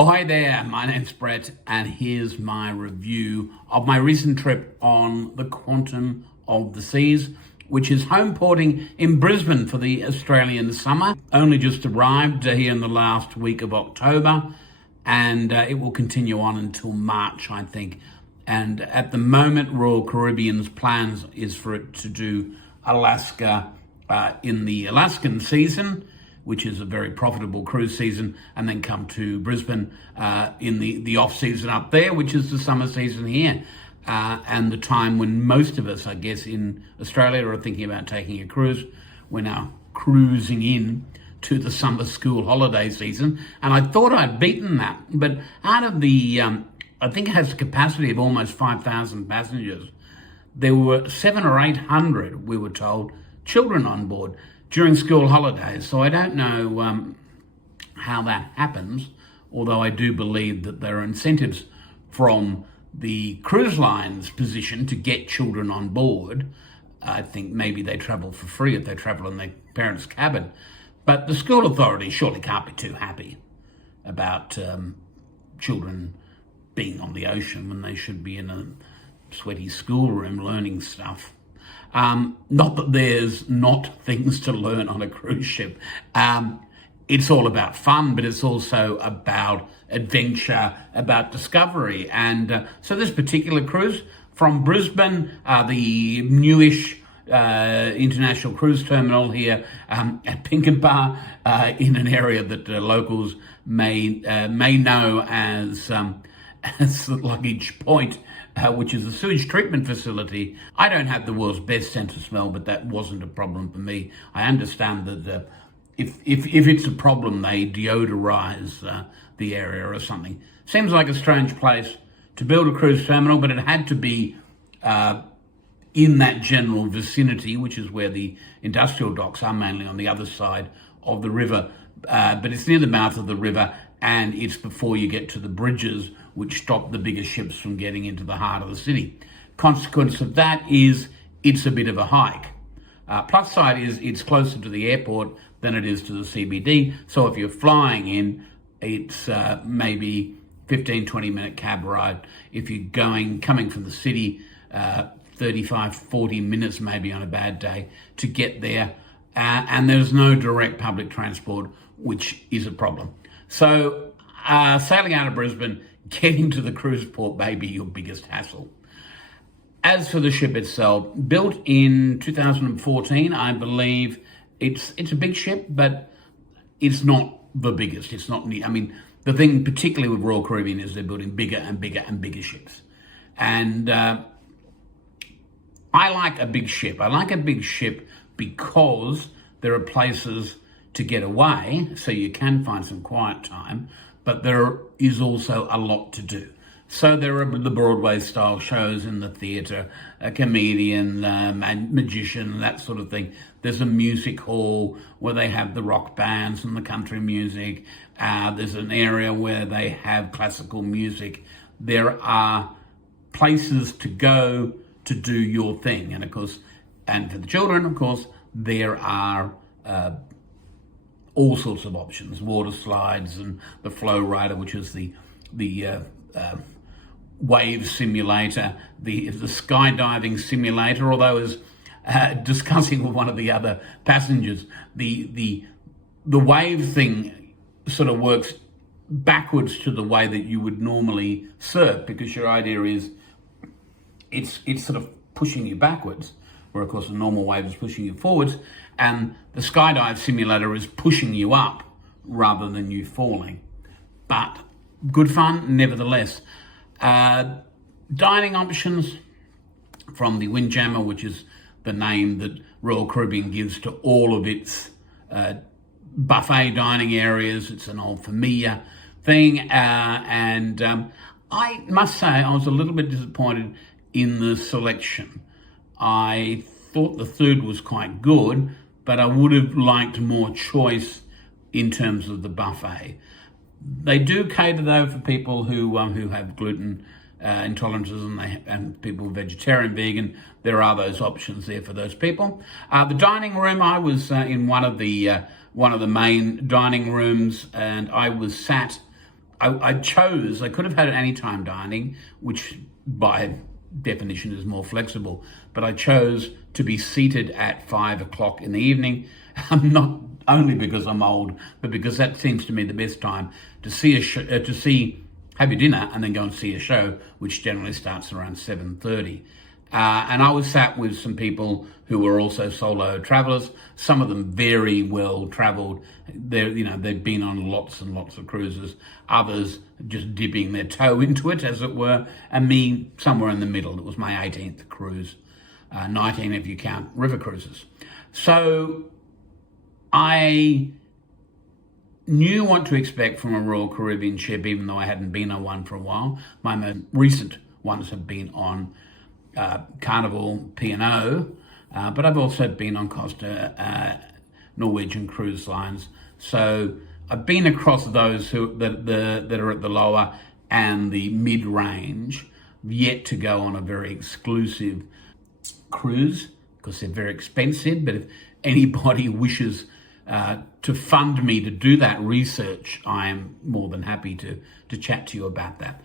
Oh, hi there, my name's Brett, and here's my review of my recent trip on the Quantum of the Seas, which is home porting in Brisbane for the Australian summer. Only just arrived here in the last week of October, and it will continue on until March, I think. And at the moment, Royal Caribbean's plans is for it to do Alaska in the Alaskan season, which is a very profitable cruise season, and then come to Brisbane in the off-season up there, which is the summer season here. And the time when most of us, I guess, in Australia are thinking about taking a cruise. We're now cruising in to the summer school holiday season. And I thought I'd beaten that. But out of the, I think it has a capacity of almost 5,000 passengers. There were 700 or 800, we were told, children on board during school holidays. So I don't know how that happens, although I do believe that there are incentives from the cruise line's position to get children on board. I think maybe they travel for free if they travel in their parents' cabin. But the school authorities surely can't be too happy about children being on the ocean when they should be in a sweaty schoolroom learning stuff. Not that there's not things to learn on a cruise ship. It's all about fun, but it's also about adventure, about discovery. And so this particular cruise from Brisbane, the newish international cruise terminal here at Pinkenba, in an area that locals may know as the luggage point, which is a sewage treatment facility. I don't have the world's best sense of smell, but that wasn't a problem for me. I understand that if it's a problem, they deodorize the area or something. Seems like a strange place to build a cruise terminal, but it had to be in that general vicinity, which is where the industrial docks are, mainly on the other side of the river. But it's near the mouth of the river, and it's before you get to the bridges which stop the bigger ships from getting into the heart of the city. Consequence of that is it's a bit of a hike. Plus side is it's closer to the airport than it is to the CBD. So if you're flying in, it's maybe 15, 20-minute cab ride. If you're coming from the city, 35, 40 minutes maybe on a bad day to get there. And there's no direct public transport, which is a problem. So sailing out of Brisbane, getting to the cruise port may be your biggest hassle. As for the ship itself, built in 2014, I believe it's a big ship, but it's not the biggest. It's not neat. I mean, the thing particularly with Royal Caribbean is they're building bigger and bigger and bigger ships. And I like a big ship. I like a big ship because there are places to get away, so you can find some quiet time, but there is also a lot to do. So there are the Broadway style shows in the theatre, a comedian, magician, that sort of thing. There's a music hall where they have the rock bands and the country music. There's an area where they have classical music. There are places to go to do your thing. And of course, and for the children, of course, there are all sorts of options, water slides and the flow rider, which is the wave simulator, the skydiving simulator. Although I was discussing with one of the other passengers, the wave thing sort of works backwards to the way that you would normally surf, because your idea is it's sort of pushing you backwards, where of course the normal wave is pushing you forwards, and the skydive simulator is pushing you up rather than you falling. But good fun nevertheless. Dining options from the Windjammer, which is the name that Royal Caribbean gives to all of its buffet dining areas. It's an old familiar thing, and I must say I was a little bit disappointed in the selection. I thought the food was quite good, but I would have liked more choice in terms of the buffet. They do cater though for people who have gluten intolerances and people vegetarian, vegan. There are those options there for those people. The dining room, I was in one of the main dining rooms, and I was sat I chose, I could have had anytime dining, which by definition is more flexible, but I chose to be seated at 5 o'clock in the evening. Not only because I'm old, but because that seems to me the best time to see have your dinner and then go and see a show, which generally starts around 7:30. And I was sat with some people who were also solo travelers, some of them very well traveled. They'd been on lots and lots of cruises, others just dipping their toe into it, as it were, and me somewhere in the middle. It was my 18th cruise, 19 if you count river cruises. So I knew what to expect from a Royal Caribbean ship, even though I hadn't been on one for a while. My most recent ones have been on Carnival P&O, but I've also been on Costa, Norwegian Cruise Lines. So I've been across those that are at the lower and the mid-range, yet to go on a very exclusive cruise, because they're very expensive. But if anybody wishes to fund me to do that research, I am more than happy to chat to you about that.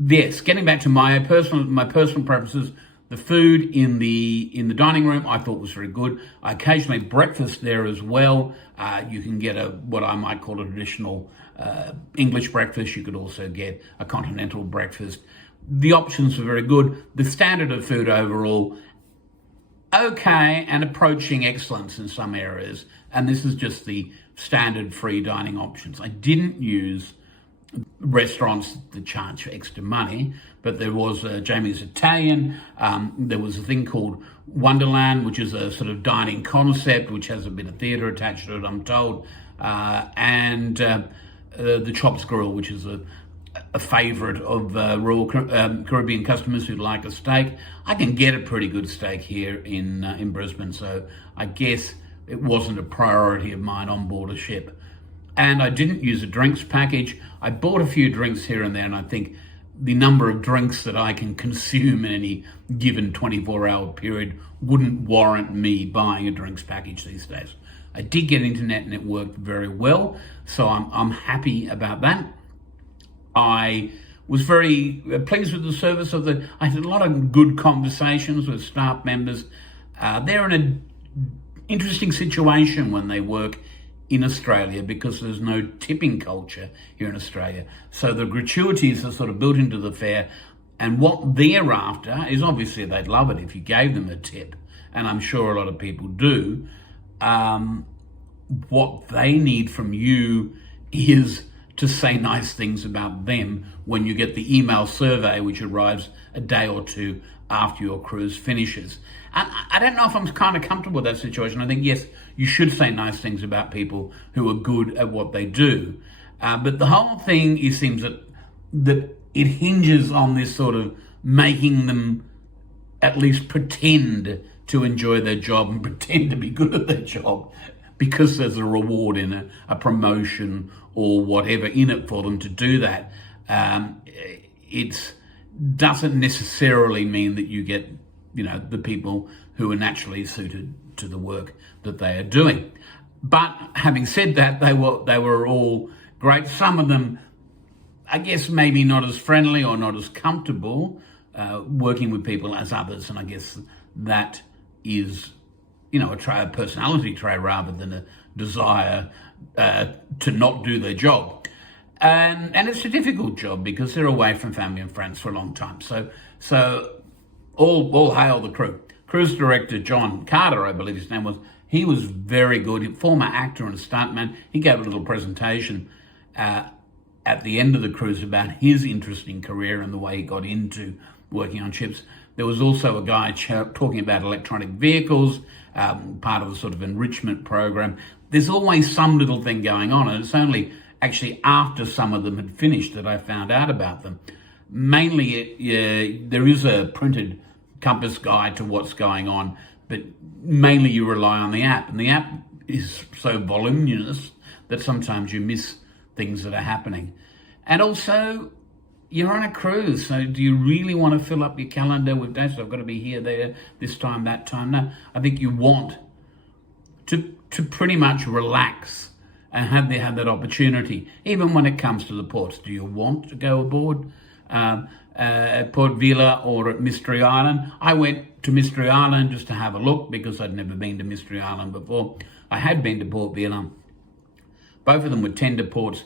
Yes, getting back to my personal preferences, the food in the dining room I thought was very good. I occasionally breakfast there as well. You can get what I might call a traditional English breakfast. You could also get a continental breakfast. The options were very good. The standard of food overall, okay, and approaching excellence in some areas. And this is just the standard free dining options. I didn't use restaurants that charge for extra money, but there was Jamie's Italian. There was a thing called Wonderland, which is a sort of dining concept, which has a bit of theatre attached to it, I'm told, and the Chops Grill, which is a favourite of Royal Caribbean customers who like a steak. I can get a pretty good steak here in Brisbane, so I guess it wasn't a priority of mine on board a ship. And I didn't use a drinks package. I bought a few drinks here and there, and I think the number of drinks that I can consume in any given 24-hour period wouldn't warrant me buying a drinks package these days. I did get internet and it worked very well, so I'm happy about that. I was very pleased with the service I had a lot of good conversations with staff members. They're in an interesting situation when they work in Australia, because there's no tipping culture here in Australia. So the gratuities are sort of built into the fare, and what they're after is, obviously they'd love it if you gave them a tip, and I'm sure a lot of people do. What they need from you is to say nice things about them when you get the email survey, which arrives a day or two after your cruise finishes. And I don't know if I'm kind of comfortable with that situation. I think, yes, you should say nice things about people who are good at what they do. But the whole thing, it seems that it hinges on this sort of making them at least pretend to enjoy their job and pretend to be good at their job, because there's a reward in a promotion or whatever in it for them to do that. It doesn't necessarily mean that you get the people who are naturally suited to the work that they are doing. But having said that, they were all great. Some of them, I guess, maybe not as friendly or not as comfortable working with people as others, and I guess that is a personality trait rather than a desire to not do their job. And it's a difficult job because they're away from family and friends for a long time. So all hail the crew. Cruise director John Carter, I believe his name was, he was very good. Former actor and stuntman. He gave a little presentation at the end of the cruise about his interesting career and the way he got into working on ships. There was also a guy talking about electronic vehicles, part of the sort of enrichment program. There's always some little thing going on, and it's only actually after some of them had finished that I found out about them. Mainly, there is a printed compass guide to what's going on, but mainly you rely on the app. And the app is so voluminous that sometimes you miss things that are happening. And also, you're on a cruise, so do you really want to fill up your calendar with dates? I've got to be here, there, this time, that time. No, I think you want to pretty much relax and have they had that opportunity? Even when it comes to the ports, do you want to go aboard at Port Vila or at Mystery Island? I went to Mystery Island just to have a look because I'd never been to Mystery Island before. I had been to Port Vila. Both of them were tender ports.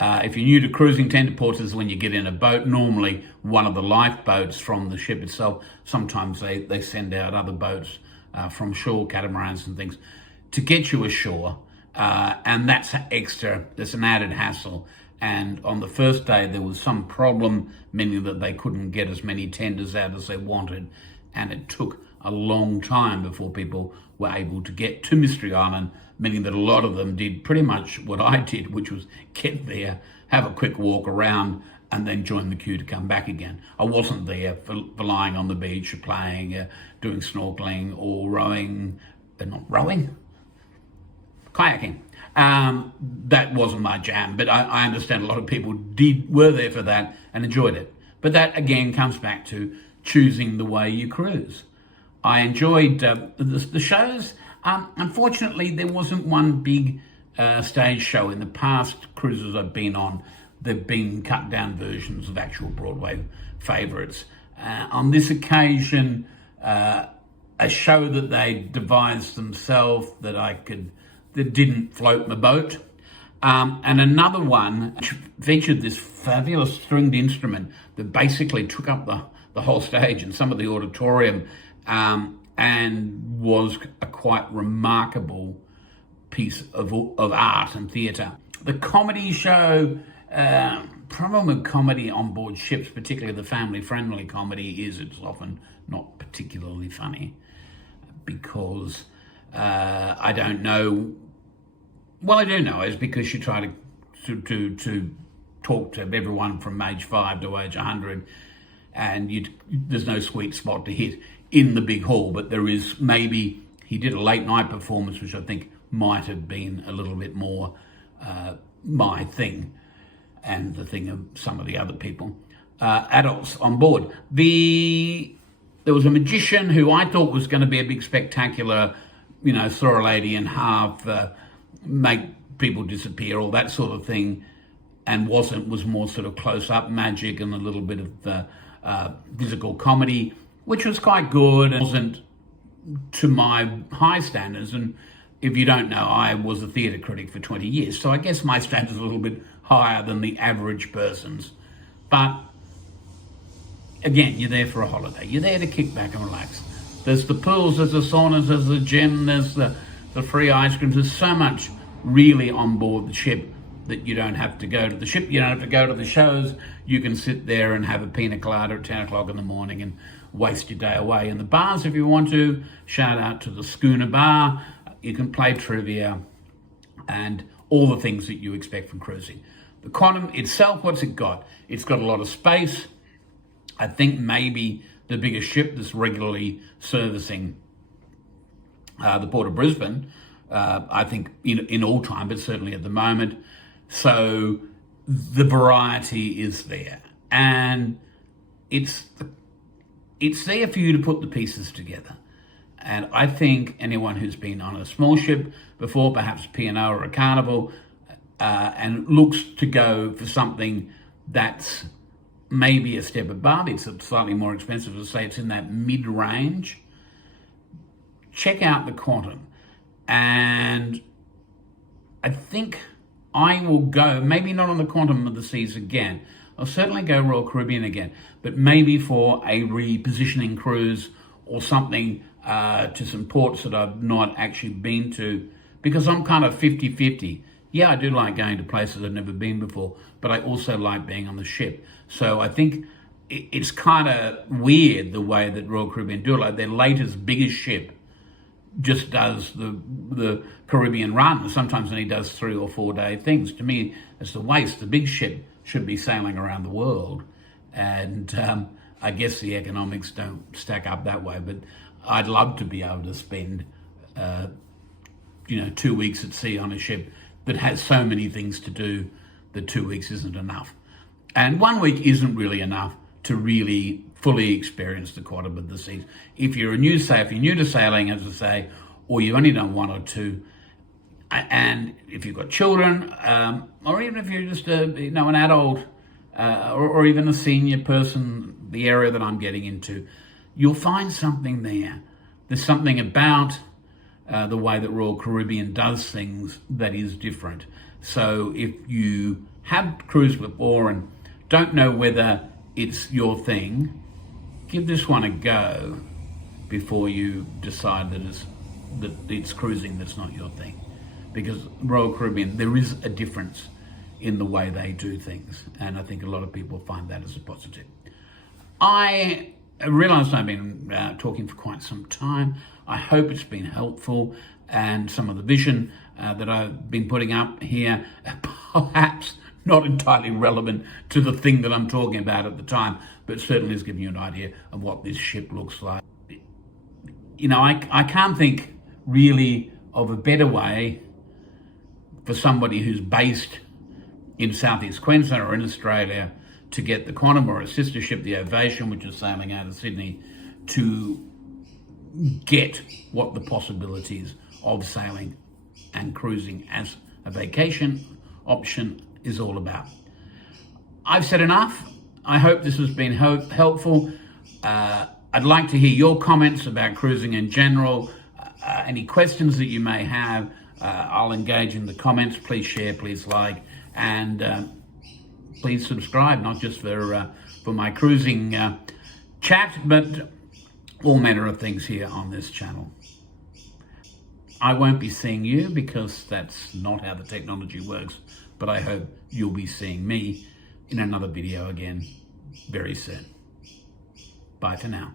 If you're new to cruising, tender ports is when you get in a boat, normally one of the lifeboats from the ship itself. Sometimes they send out other boats from shore, catamarans and things, to get you ashore. And that's extra, there's an added hassle. And on the first day, there was some problem, meaning that they couldn't get as many tenders out as they wanted. And it took a long time before people were able to get to Mystery Island, meaning that a lot of them did pretty much what I did, which was get there, have a quick walk around, and then join the queue to come back again. I wasn't there for lying on the beach or playing, doing snorkeling or rowing, kayaking. That wasn't my jam, but I understand a lot of people were there for that and enjoyed it. But that again comes back to choosing the way you cruise. I enjoyed the shows. Unfortunately, there wasn't one big stage show. In the past cruises I've been on, there've been cut down versions of actual Broadway favourites. On this occasion, a show that they devised themselves that didn't float my boat. And another one which featured this fabulous stringed instrument that basically took up the whole stage and some of the auditorium, and was a quite remarkable piece of art and theatre. The comedy show, problem with comedy on board ships, particularly the family-friendly comedy, is it's often not particularly funny because I don't know. Well, I do know is because you try to talk to everyone from age 5 to age 100, and there's no sweet spot to hit in the big hall, but there is. Maybe he did a late night performance, which I think might have been a little bit more my thing and the thing of some of the other people, adults on board. There was a magician who I thought was going to be a big spectacular, throw a lady in half, make people disappear, all that sort of thing, and was more sort of close-up magic and a little bit of physical comedy, which was quite good and wasn't to my high standards. And if you don't know, I was a theatre critic for 20 years, so I guess my standards are a little bit higher than the average person's. But again, you're there for a holiday. You're there to kick back and relax. There's the pools, there's the saunas, there's the gym, there's the free ice creams. There's so much really on board the ship that you don't have to go to the ship. You don't have to go to the shows. You can sit there and have a pina colada at 10 o'clock in the morning and waste your day away. In the bars, if you want to, shout out to the Schooner Bar. You can play trivia and all the things that you expect from cruising. The Quantum itself, what's it got? It's got a lot of space. I think maybe the biggest ship that's regularly servicing the Port of Brisbane, I think in all time, but certainly at the moment. So the variety is there, and it's there for you to put the pieces together. And I think anyone who's been on a small ship before, perhaps P&O or a Carnival, and looks to go for something that's maybe a step above, it's slightly more expensive, to say it's in that mid-range, check out the Quantum. And I think I will go, maybe not on the Quantum of the Seas again. I'll certainly go Royal Caribbean again, but maybe for a repositioning cruise or something to some ports that I've not actually been to, because I'm kind of 50-50. Yeah, I do like going to places I've never been before, but I also like being on the ship. So I think it's kind of weird the way that Royal Caribbean do it. Like their latest, biggest ship just does the Caribbean run. Sometimes only does 3 or 4 day things. To me, it's a waste. The big ship should be sailing around the world. And I guess the economics don't stack up that way, but I'd love to be able to spend 2 weeks at sea on a ship that has so many things to do that 2 weeks isn't enough. And 1 week isn't really enough to really fully experience the Quantum of the Seas. If you're new to sailing, as I say, or you've only done 1 or 2, And if you've got children, or even if you're just an adult, or even a senior person, the area that I'm getting into, you'll find something there. There's something about the way that Royal Caribbean does things that is different. So if you have cruised before and don't know whether it's your thing, give this one a go before you decide that it's cruising that's not your thing. Because Royal Caribbean, there is a difference in the way they do things, and I think a lot of people find that as a positive. I realised I've been talking for quite some time. I hope it's been helpful, and some of the vision that I've been putting up here, perhaps not entirely relevant to the thing that I'm talking about at the time, but certainly is giving you an idea of what this ship looks like. I can't think really of a better way for somebody who's based in Southeast Queensland or in Australia to get the Quantum or a sister ship, the Ovation, which is sailing out of Sydney, to get what the possibilities of sailing and cruising as a vacation option is all about. I've said enough. I hope this has been helpful. I'd like to hear your comments about cruising in general, any questions that you may have. I'll engage in the comments. Please share, please like, and please subscribe, not just for my cruising chat, but all manner of things here on this channel. I won't be seeing you because that's not how the technology works, but I hope you'll be seeing me in another video again very soon. Bye for now.